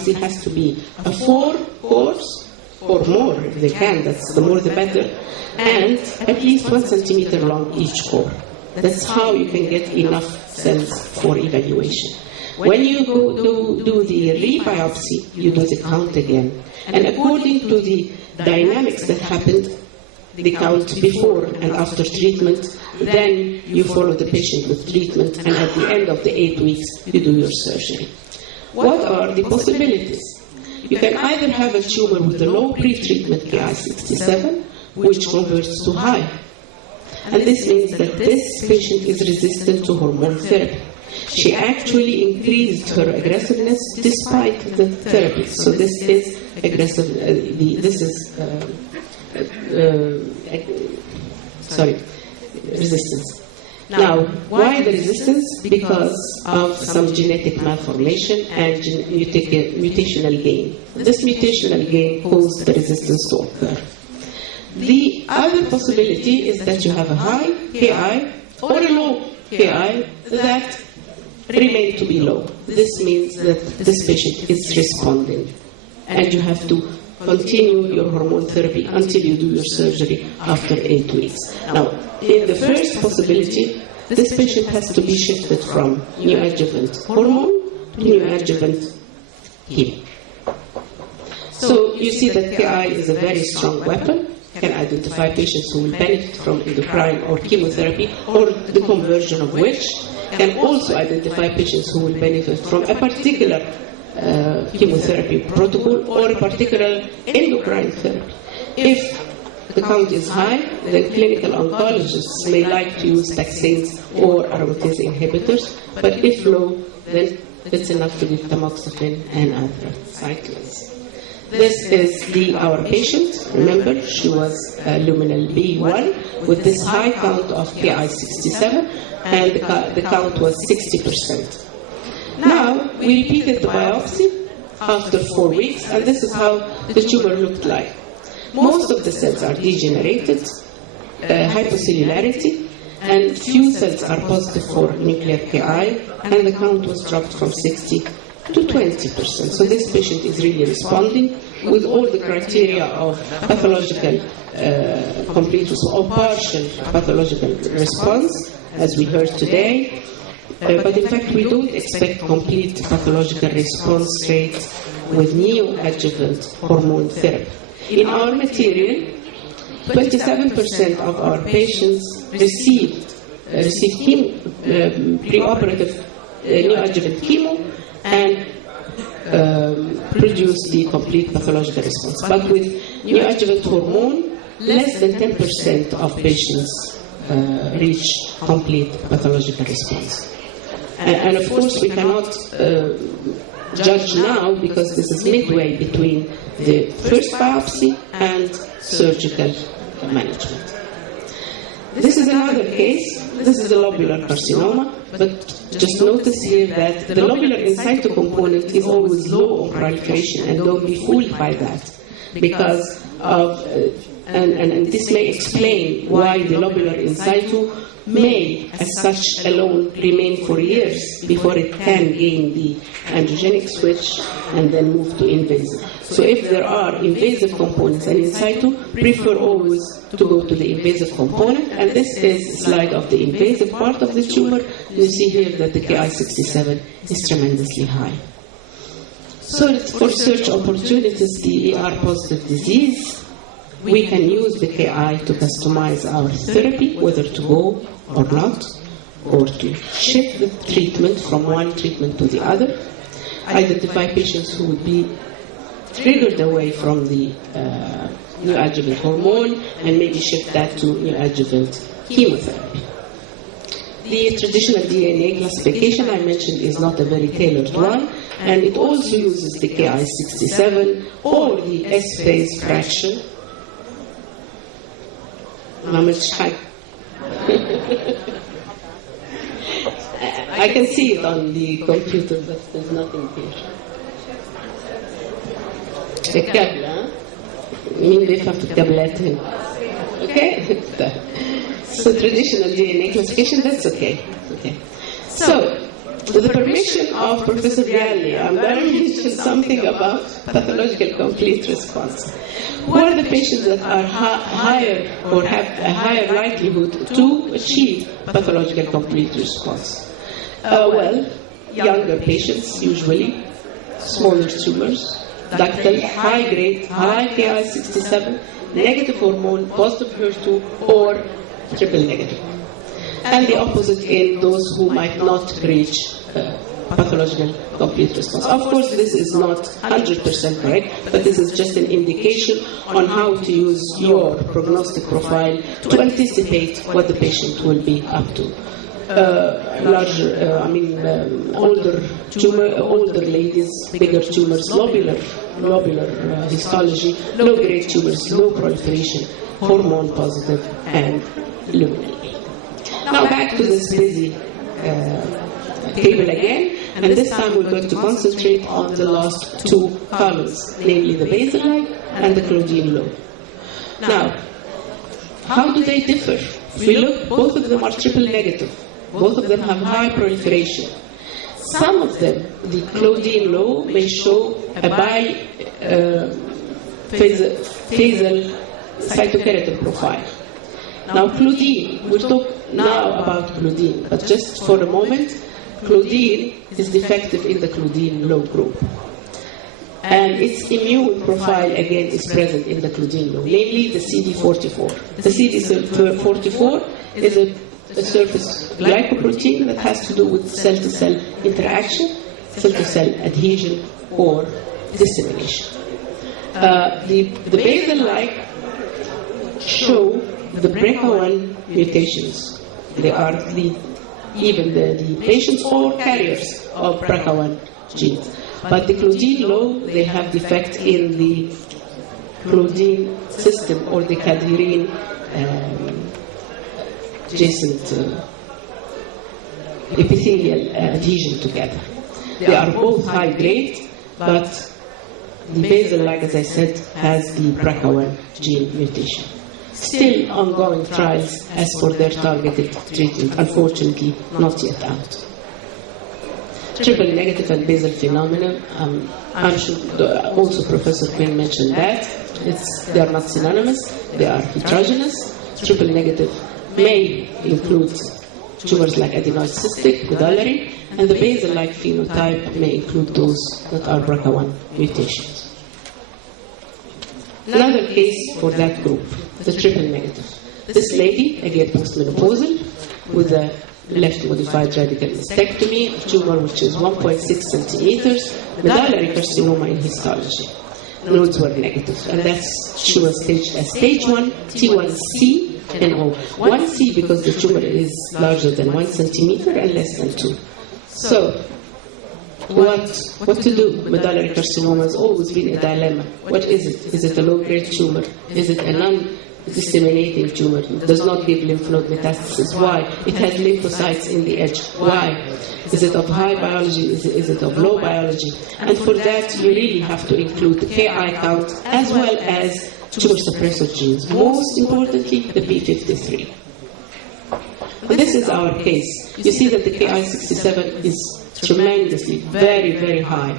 biopsy has to be a 4 cores or more if they can, that's the more the better, and at least 1 centimeter long each core. That's how you can get enough cells for evaluation. When you go do the re-biopsy, you do the count again. And according to the dynamics that happened, the count before and after treatment, then you follow the patient with treatment, and at the end of the 8 weeks, you do your surgery. What are the possibilities? You can either have a tumor with a low pre-treatment Ki-67, which converts to high. And this means that this patient is resistant to hormone therapy. She actually increased her aggressiveness despite the therapy. So this is aggressive. Resistance. Now, why the resistance? Because of some genetic malformation and mutational gain. This mutational gain caused the resistance to occur. The other possibility is that you have a high Ki or a low Ki that remain to be low. This means that this patient is responding, and you have to continue your hormone therapy until you do your surgery after 8 weeks. Now, in the first possibility, this patient has to be shifted from neoadjuvant hormone to neoadjuvant chemo. So you see that Ki is a very strong weapon, can identify patients who will benefit from endocrine or chemotherapy, or the conversion of which can also identify patients who will benefit from a particular chemotherapy protocol or a particular endocrine therapy. If the count is high, then clinical oncologists may like to use taxanes or aromatase inhibitors, but if low, then it's enough to give tamoxifen and anthracyclines. This is our patient. Remember, she was luminal B1 with this high count of Ki-67, and the count was 60%. Now, we repeated the biopsy after 4 weeks, and this is how the tumor looked like. Most of the cells are degenerated, hypocellularity, and few cells are positive for nuclear Ki, and the count was dropped from 60 to 20%. So this patient is really responding with all the criteria of pathological complete or partial pathological response, as we heard today. But in fact, we don't expect complete pathological response rate with neoadjuvant hormone therapy. In our material, 27% of our patients received preoperative neoadjuvant chemo and produced the complete pathological response. But with neoadjuvant hormone, less than 10% of patients reach complete pathological response. And of course, we cannot judge now because this is midway between the first biopsy and surgical management. This is another case. This is a lobular carcinoma, but just notice here that the lobular in situ component is always low on proliferation, and don't be fooled by that, because of, and this may explain why the lobular in situ may, as such alone, remain for years before it can gain the androgenic switch and then move to invasive. So if there are invasive components and in situ, prefer always to go to the invasive component. And this is a slide of the invasive part of the tumor. You see here that the Ki-67 is tremendously high. So for search opportunities, the ER-positive disease, we can use the Ki to customize our therapy, whether to go or not, or to shift the treatment from one treatment to the other, identify patients who would be triggered away from the neoadjuvant hormone, and maybe shift that to neoadjuvant chemotherapy. The traditional DNA classification I mentioned is not a very tailored one, and it also uses the Ki-67 or the S-phase fraction. I can see it on the computer, but there's nothing here. الكابل ها؟ مين بيفهم في الكابلات هنا؟ Okay? So traditional DNA classification, that's okay. Okay. So With the permission of Professor Vialli, I'm going to mention something about pathological complete response. Who are the patients that are higher or have a higher likelihood to achieve pathological complete response? Well, younger patients usually, smaller tumors, ductal, high grade, high Ki-67, negative hormone, positive HER2, or triple negative. And the opposite in those who might not reach pathological complete response. Of course, this is not 100% correct, but this is just an indication on how to use your prognostic profile to anticipate what the patient will be up to. Older ladies, bigger tumors, lobular histology, low-grade tumors, low proliferation, hormone positive, and luminal. Now back to this busy table again, and this time we're going to concentrate on the last two columns, namely the basal-like and the Claudine low. Now, how do they differ? If we look, both of them are triple negative. Both of them have high proliferation. Some of them, the Claudine low, may show a biphasal cytokeratin profile. Now, Claudine, we'll talk now about Claudine, but just for a moment, Claudine is defective in the Claudine low group. And its immune profile, again, is present in the Claudine low, namely the CD44. The CD44 is a surface glycoprotein that has to do with cell-to-cell interaction, cell-to-cell adhesion, or dissemination. The basal-like show the BRCA1 mutations. They are the patients or carriers of BRCA1 genes. But the Claudine low, they have defect in the Claudine system or the cadherin adjacent epithelial adhesion together. They are both high grade, but the basal-like, as I said, has the BRCA1 gene mutation. Still ongoing trials as for their targeted treatment, unfortunately not yet out. Triple negative and basal phenomenon, I'm sure also Professor Quinn mentioned that. They are not synonymous, they are heterogeneous. Triple negative may include tumors like adenoid cystic, medullary, and the basal-like phenotype may include those that are BRCA1 mutations. Another case for that group, the triple negative. This lady, again postmenopausal, with a left modified radical mastectomy, a tumor which is 1.6 centimeters, medullary carcinoma in histology. Nodes were negative, and she was staged as stage 1, T1C, NO. 1C because the tumor is larger than 1 centimeter and less than 2. So, what to do? Medullary carcinoma has always been a dilemma. What is it? Is it a low-grade tumor? Is it a non-disseminating tumor? It does not give lymph node metastasis. Why? It has lymphocytes in the edge. Why? Is it of high biology? Is it of low biology? And for that, you really have to include the Ki count as well as tumor suppressor genes. Most importantly, the p53. And this is our case. You see that the Ki-67 is tremendously, very, very high,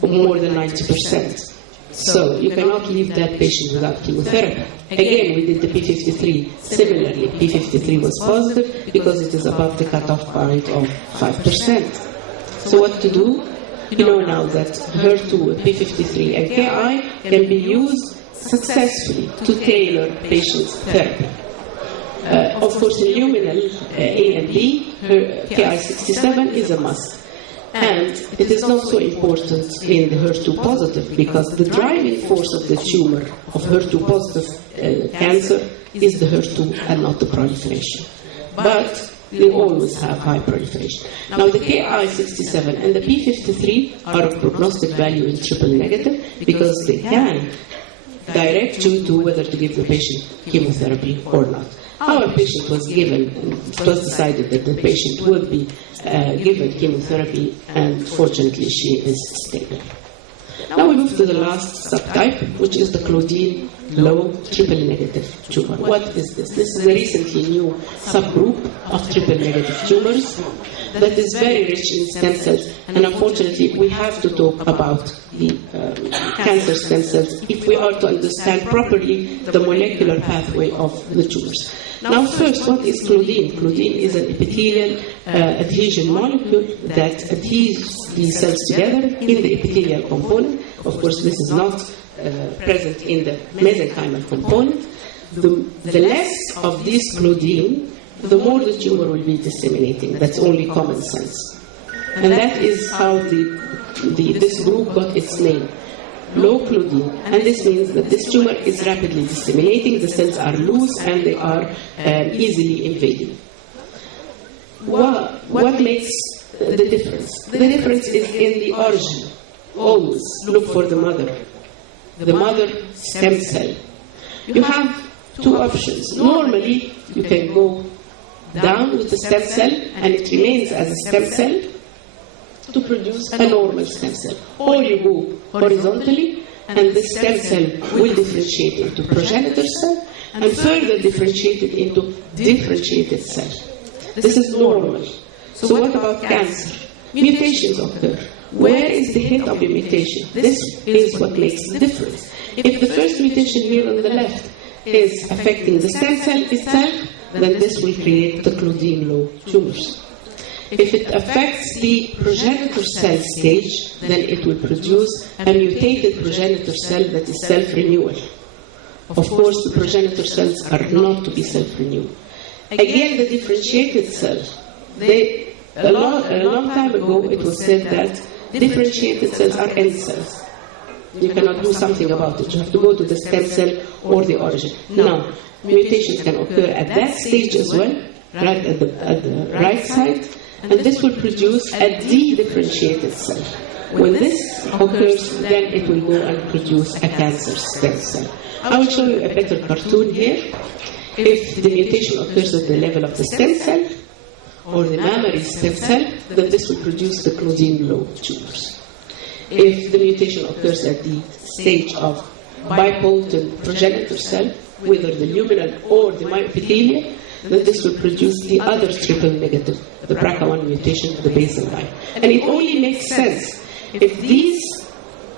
more than 90%. So you cannot leave that patient without chemotherapy. Again, we did the p53. Similarly, p53 was positive because it is above the cutoff point of 5%. So what to do? You know now that HER2, p53, and Ki can be used successfully to tailor patients' therapy. Of course, in luminal A and B, Ki-67 is a must. And it is not so important in the HER2 positive because the driving force of the tumor of HER2 positive cancer is the HER2 and not the proliferation. But they always have high proliferation. Now the Ki-67 and the p53 are of prognostic value in triple negative because they can direct you to whether to give the patient chemotherapy or not. Our patient was given, it was decided that the patient would be given chemotherapy, and fortunately she is stable. Now we move to the last subtype, which is the Claudine low triple negative tumor. What is this? This is a recently new subgroup of triple negative tumors that is very rich in stem cells, and unfortunately we have to talk about the cancer stem cells if we are to understand properly the molecular pathway of the tumors. Now first, what is Claudine? Claudine is an epithelial adhesion molecule that adheres these cells together in the epithelial component. Of course, this is not present in the mesenchymal component. The less of this Claudine, the more the tumor will be disseminating. That's only common sense. And that is how this group got its name, low Claudine. And this means that this tumor is rapidly disseminating, the cells are loose, and they are easily invading. What makes the difference? The difference is in the origin. Always look for the mother stem cell. You have two options. Normally, you can go down with the stem cell and it remains as a stem cell to produce a normal stem cell. Or you go horizontally and the stem cell will differentiate into progenitor cell and further differentiate it into differentiated cell. This is normal. So what about cancer? Mutations occur. Where is the hit of the mutation? This is what makes the difference. If the first mutation here on the left is affecting the stem cell itself, then this will create the Claudine low tumors. If it affects the progenitor cell stage, then it will produce a mutated progenitor cell that is self-renewal. Of course, the progenitor cells are not to be self-renewed. Again, the differentiated cell. A long time ago, it was said that differentiated cells are end cells. You cannot do something about it. You have to go to the stem cell or the origin. Now, mutations can occur at that stage as well, right at the right side, and this will produce a de-differentiated cell. When this occurs, then it will go and produce a cancer stem cell. I will show you a better cartoon here. If the mutation occurs at the level of the stem cell or the mammary stem cell, then this will produce the Claudine low tumors. If the mutation occurs at the stage of bipotent progenitor cell, whether the luminal or the myoepithelium, then this will produce the other triple negative, the BRCA1 mutation, the basal line. And it only makes sense if these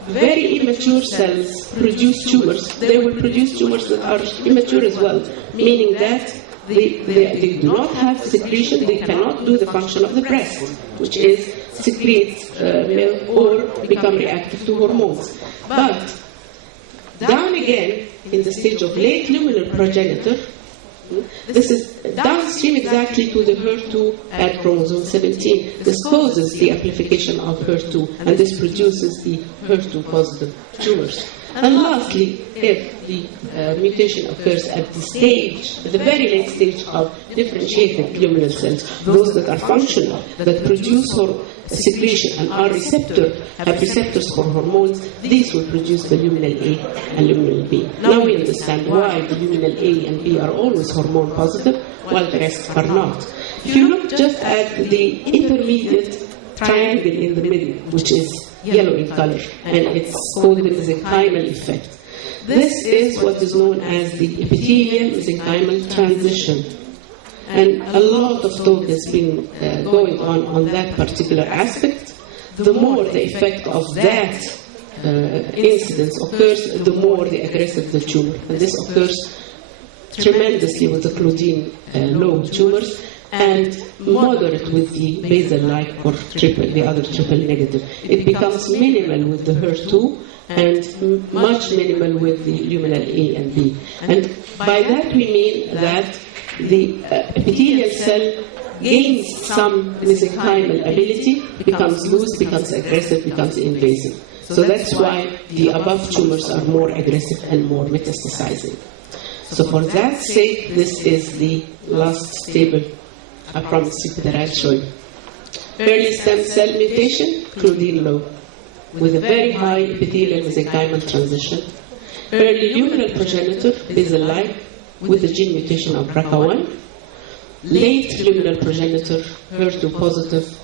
very immature cells produce tumors, they will produce tumors that are immature as well, meaning that they do not have secretion, they cannot do the function of the breast, which is secrete milk or become reactive to hormones. But down again, in the stage of late luminal progenitor, this is downstream exactly to the HER2 at chromosome 17. This causes the amplification of HER2, and this produces the HER2 positive tumors. And lastly, if the mutation occurs at the very late stage of differentiated luminal cells, those that are functional, that produce secretion and have receptors for hormones, these will produce the luminal A and luminal B. Now we understand why the luminal A and B are always hormone positive, while the rest are not. If you look just at the intermediate triangle in the middle, which is yellow in color, and it's called the mesenchymal effect. This is what is known as the epithelial mesenchymal transition. And a lot of talk has been going on that particular aspect. The more the effect of that incidence occurs, the more the aggressive the tumor. And this occurs tremendously with the Claudine low tumors, and moderate with the basal-like or the other triple negative. It becomes minimal with the HER2 and much minimal with the luminal A and B. And by that we mean that the epithelial cell gains some mesenchymal ability, becomes loose, becomes aggressive, becomes invasive. So that's why the above tumors are more aggressive and more metastasizing. So for that sake, this is the last table I promise you that I'll show you. Early stem cell mutation, Claudine low, with a very high epithelial mesenchymal transition. Early luminal progenitor, basal-like, with the gene mutation of BRCA1. Late luminal progenitor, HER2 positive,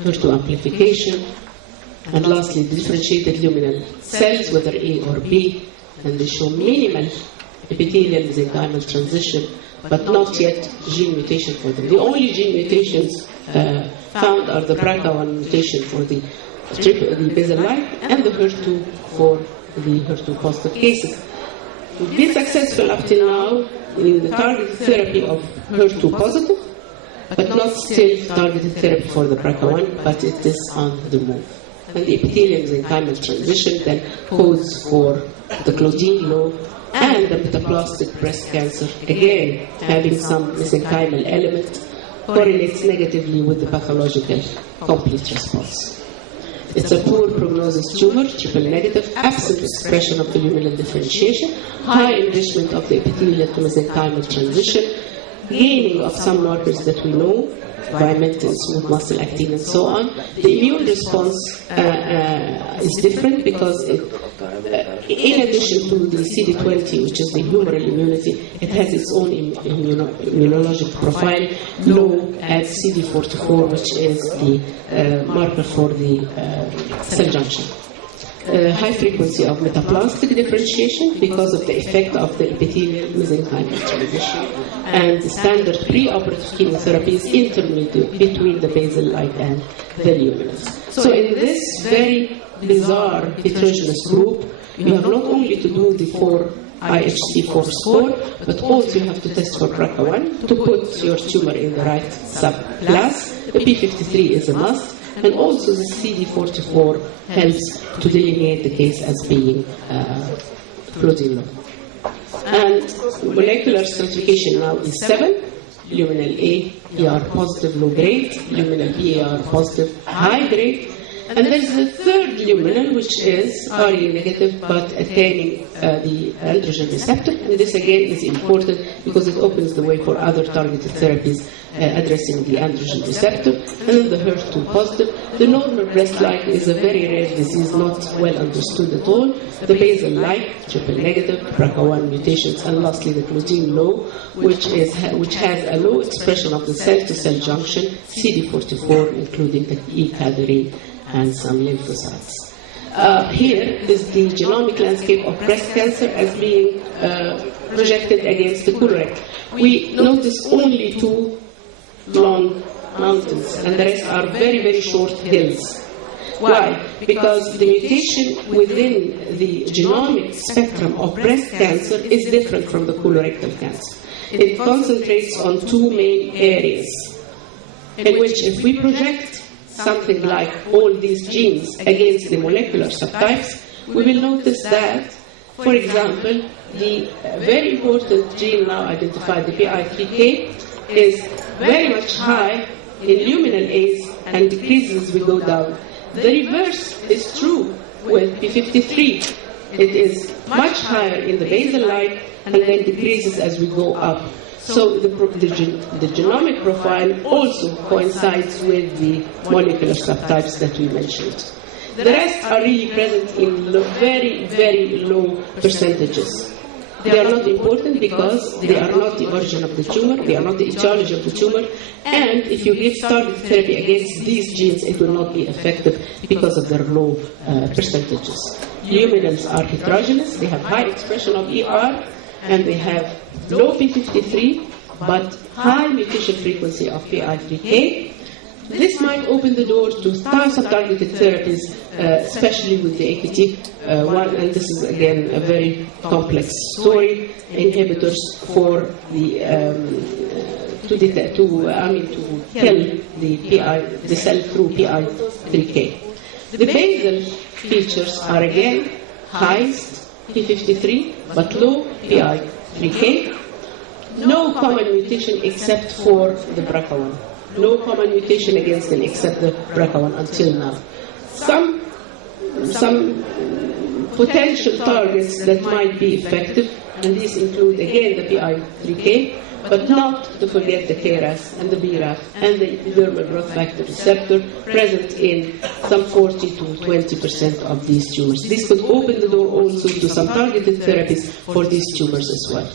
HER2 amplification. And lastly, differentiated luminal cells, whether A or B, and they show minimal epithelial mesenchymal transition, but not yet gene mutation for them. The only gene mutations found are the BRCA1 mutation for the basal line and the HER2 for the HER2 positive cases. We've been successful up till now in the targeted therapy of HER2 positive, but not still targeted therapy for the BRCA1, but it is on the move. And the epithelial mesenchymal transition then codes for the Claudine law and the metaplastic breast cancer, again having some mesenchymal element, correlates negatively with the pathological complete response. It's a poor prognosis tumor, triple negative, absent expression of the luminal differentiation, high enrichment of the epithelial to mesenchymal transition, gaining of some markers that we know, vimentin, smooth muscle actin, and so on. The immune response is different because in addition to the CD20, which is the humoral immunity, it has its own immunologic profile, low at CD44, which is the marker for the cell junction. High frequency of metaplastic differentiation because of the effect of the epithelial mesenchymal transition, and the standard preoperative chemotherapy is intermediate between the basal line and the luminals. So in this very bizarre heterogeneous group, you have not only to do the 4-IHC4 score, but also you have to test for BRCA1 to put your tumor in the right subclass. The P53 is a must. And also the CD44 helps to delineate the case as being Claudine. And molecular stratification now is 7. Luminal A, ER positive, low grade. Luminal B, ER positive, high grade. And there's the third luminal, which is RE negative, but attaining the androgen receptor. And this again is important because it opens the way for other targeted therapies addressing the androgen receptor. And then the HER2 positive. The normal breast line is a very rare disease, not well understood at all. The basal line, triple negative, BRCA1 mutations, and lastly the Claudine low, which has a low expression of the cell-to-cell junction, CD44, including the E-cadherin and some lymphocytes. Here is the genomic landscape of breast cancer as being projected against the colorectal. We notice only 2 long mountains, and the rest are very, very short hills. Why? Because the mutation within the genomic spectrum of breast cancer is different from the colorectal cancer. It concentrates on 2 main areas, in which if we project something like all these genes against the molecular subtypes, we will notice that, for example, the very important gene now identified, the PI3K, is very much high in luminal A's and decreases as we go down. The reverse is true with P53. It is much higher in the basal line and then decreases as we go up. So the genomic profile also coincides with the molecular subtypes that we mentioned. The rest are really present in very, very low percentages. They are not important because they are not the origin of the tumor, they are not the etiology of the tumor, and if you give targeted therapy against these genes, it will not be effective because of their low percentages. Luminals are heterogeneous, they have high expression of ER, and they have low P53, but high mutation frequency of PI3K. This might open the door to tons of targeted therapies, especially with the AKT1, and this is again a very complex story. Inhibitors for the to kill the cell through PI3K. The basal features are again highest P53, but low PI3K. No common mutation except for the BRCA1. No common mutation against them except the BRCA1 until now. Some potential targets that might be effective, and these include again the PI3K, but not to forget the KRAS and the BRAF and the dermal growth factor receptor present in some 40 to 20% of these tumors. This could open the door also to some targeted therapies for these tumors as well.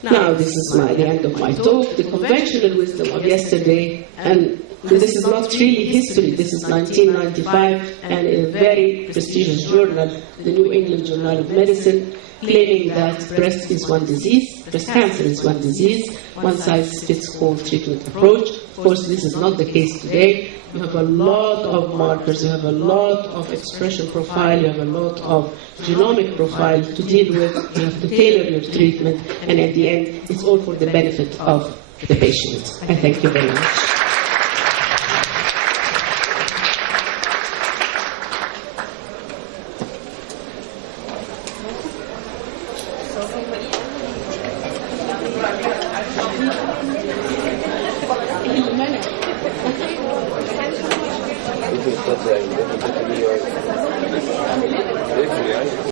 Now, this is the end of my talk. The conventional wisdom of yesterday, and this is not really history, this is 1995, and in a very prestigious journal, the New England Journal of Medicine, claiming that breast is one disease, breast cancer is one disease, one-size-fits-all treatment approach. Of course, this is not the case today. You have a lot of markers, you have a lot of expression profile, you have a lot of genomic profile to deal with, you have to tailor your treatment, and at the end, it's all for the benefit of the patient. I thank you very much.